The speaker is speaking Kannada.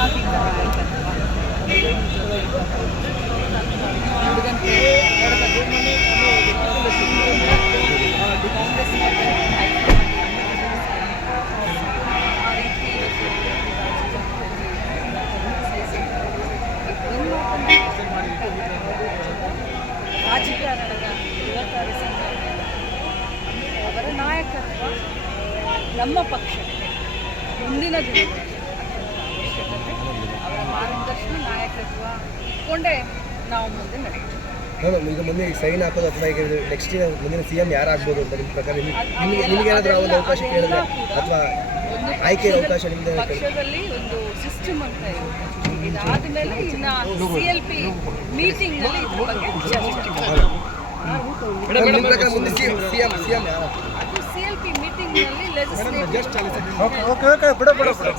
ಸಾಮಾಜಿಕ ನಾಯಕತ್ವ, ನುಡಿದಂತೆ ನಡೆದ ಕಾಂಗ್ರೆಸ್ ಆ ರೀತಿ ರಾಜಕಾರಣದ ಯುವಕರ ಸಂಘಟನೆ ಅವರ ನಾಯಕತ್ವ ನಮ್ಮ ಪಕ್ಷಕ್ಕೆ ಮುಂದಿನ ದಿನಗಳಲ್ಲಿ ಅವಶ್ಯಕತೆ, ಅವರ ಮಾರ್ಗದರ್ಶನ ನಾಯಕತ್ವ ಇಟ್ಕೊಂಡೇ ನಾವು ಮುಂದೆ ನಡೆಯುತ್ತೇವೆ. ಈಗ ಮುಂದೆ ಸೈನ್ ಹಾಕೋದು ಅಥವಾ ಈಗ ನೆಕ್ಸ್ಟ್ ಮುಂದಿನ CM ಯಾರಾಗ್ಬೋದು ಅಂತ ನಿಮ್ಮ ಪ್ರಕಾರ ನಿಮಗೇನಾದರೂ ಒಂದು ಅವಕಾಶ ಕೇಳಿದ್ರೆ ಅಥವಾ ಆಯ್ಕೆ ಅವಕಾಶ ನಿಮ್ಮದು ಪಕ್ಷದಲ್ಲಿ ಒಂದು ಸಿಸ್ಟಮ್ ಅಂತ ಇರುತ್ತೆ. ಇದಾದ ಮೇಲೆ ಇನ್ನ CLP ಮೀಟಿಂಗ್ನಲ್ಲಿ ಇದ್ರ ಬಗ್ಗೆ ಚರ್ಚೆ. ನಿಮ್ಮ ಪ್ರಕಾರ ಮುಂದೆ CM ಯಾರು? ಅದು CLP ಮೀಟಿಂಗ್ನಲ್ಲಿ ಲೆಜಿಸ್ಲೇಟಿವ್